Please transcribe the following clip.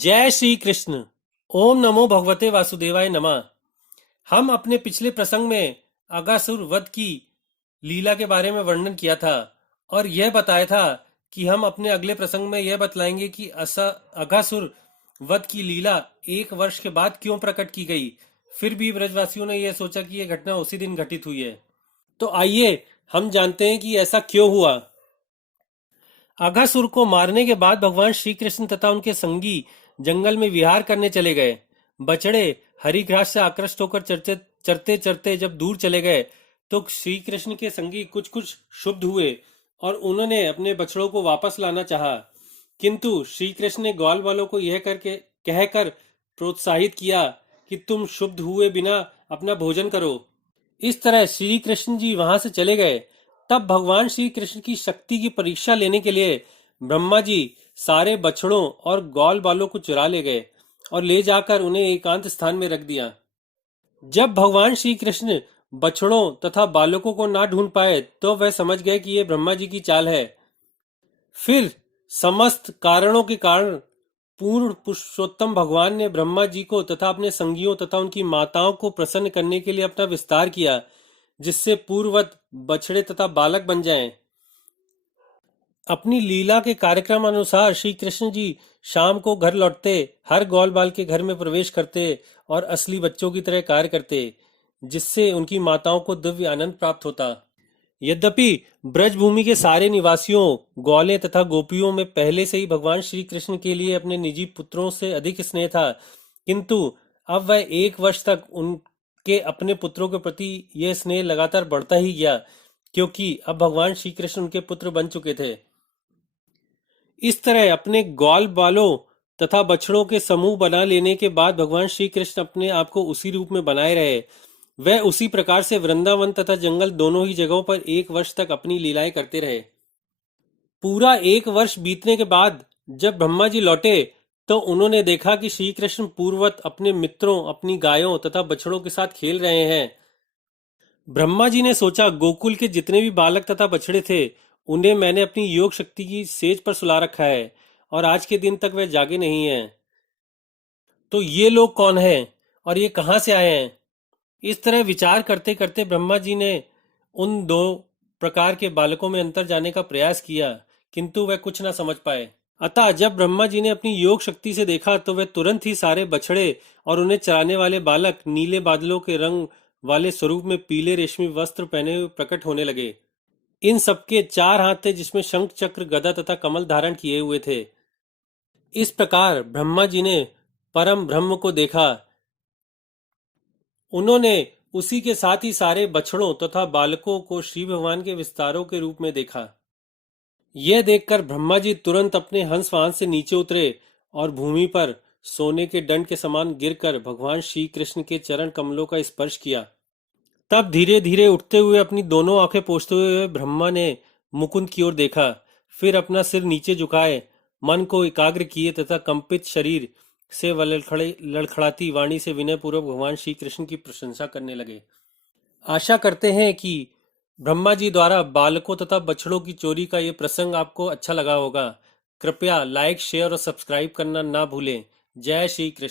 जय श्री कृष्ण। ओम नमो भगवते वासुदेवाय नमः। हम अपने पिछले प्रसंग में अगासुर वध की लीला के बारे में वर्णन किया था और यह बताया था कि हम अपने अगले प्रसंग में यह बतलाएंगे कि अगासुर वध की लीला 1 वर्ष के बाद क्यों प्रकट की गई। फिर भी ब्रजवासियों ने यह सोचा कि यह घटना उसी दिन घटित हुई है। तो आइए हम जानते हैं कि ऐसा क्यों हुआ। अघासुर को मारने के बाद भगवान श्री कृष्ण तथा उनके संगी जंगल में विहार करने चले गए। बछड़े हरी घास से आकृष्ट होकर चरते चरते चरते जब दूर चले गए तो श्री कृष्ण के संगी कुछ कुछ क्षुब्ध हुए और उन्होंने अपने बछड़ों को वापस लाना चाहा। किंतु श्री कृष्ण ने ग्वाल वालों को यह करके कहकर प्रोत्साहित किया कि तुम क्षुब्ध हुए बिना अपना भोजन करो। इस तरह श्री कृष्ण जी वहां से चले गए। तब भगवान श्री कृष्ण की शक्ति की परीक्षा लेने के लिए ब्रह्मा जी सारे बछड़ों और ग्वाल बालों को चुरा ले गए और ले जाकर उन्हें एकांत स्थान में रख दिया। जब भगवान श्री कृष्ण बछड़ों तथा बालकों को ना ढूंढ पाए तो वह समझ गए कि यह ब्रह्मा जी की चाल है। फिर समस्त कारणों के कारण पूर्ण पुरुषोत्तम भगवान ने ब्रह्मा जी को तथा अपने संगियों तथा उनकी माताओं को प्रसन्न करने के लिए अपना विस्तार किया, जिससे पूर्ववत बछड़े तथा बालक बन जाएं। अपनी लीला के कार्यक्रम अनुसार श्री कृष्ण जी शाम को घर लौटते, हर ग्वाल बाल के घर में प्रवेश करते और असली बच्चों की तरह कार्य करते, जिससे उनकी माताओं को दिव्य आनंद प्राप्त होता। यद्यपि ब्रजभूमि के सारे निवासियों, ग्वाले तथा गोपियों में पहले से ही भगवान श्री कृष्ण के लिए अपने निजी पुत्रों से अधिक स्नेह था, किंतु अब वह 1 वर्ष तक उनके अपने पुत्रों के प्रति यह स्नेह लगातार बढ़ता ही गया, क्योंकि अब भगवान श्री कृष्ण उनके पुत्र बन चुके थे। इस तरह अपने ग्वाल बालों तथा बछड़ों के समूह बना लेने के बाद भगवान श्री कृष्ण अपने आप को उसी रूप में बनाए रहे। वह उसी प्रकार से वृंदावन तथा जंगल दोनों ही जगहों पर 1 वर्ष तक अपनी लीलाएं करते रहे। पूरा 1 वर्ष बीतने के बाद जब ब्रह्मा जी लौटे तो उन्होंने देखा कि श्री कृष्ण पूर्ववत अपने मित्रों, अपनी गायों तथा बछड़ों के साथ खेल रहे हैं। ब्रह्मा जी ने सोचा, गोकुल के जितने भी बालक तथा बछड़े थे उन्हें मैंने अपनी योग शक्ति की सेज पर सुला रखा है और आज के दिन तक वे जागे नहीं हैं। तो ये लोग कौन हैं और ये कहां से आए हैं? इस तरह विचार करते करते ब्रह्मा जी ने उन दो प्रकार के बालकों में अंतर जानने का प्रयास किया, किंतु वह कुछ ना समझ पाए। अतः जब ब्रह्मा जी ने अपनी योग शक्ति से देखा तो वे तुरंत ही सारे बछड़े और उन्हें चराने वाले बालक नीले बादलों के रंग वाले स्वरूप में पीले रेशमी वस्त्र पहने हुए प्रकट होने लगे। इन सबके 4 हाथ थे, जिसमें शंख चक्र गदा तथा कमल धारण किए हुए थे। इस प्रकार ब्रह्मा जी ने परम ब्रह्म को देखा। उन्होंने उसी के साथ ही सारे बछड़ों तथा बालकों को श्री भगवान के विस्तारों के रूप में देखा। यह देखकर ब्रह्मा जी तुरंत अपने हंस वाहन से नीचे उतरे और भूमि पर सोने के दंड के समान गिरकर भगवान श्री कृष्ण के चरण कमलों का स्पर्श किया। तब धीरे धीरे उठते हुए अपनी दोनों आंखें पोंछते हुए ब्रह्मा ने मुकुंद की ओर देखा। फिर अपना सिर नीचे झुकाए मन को एकाग्र किए तथा कंपित शरीर से व लड़खड़ाती वाणी से विनय पूर्वक भगवान श्री कृष्ण की प्रशंसा करने लगे। आशा करते हैं कि ब्रह्मा जी द्वारा बालकों तथा बछड़ों की चोरी का ये प्रसंग आपको अच्छा लगा होगा। कृपया लाइक, शेयर और सब्सक्राइब करना ना भूलें। जय श्री कृष्ण।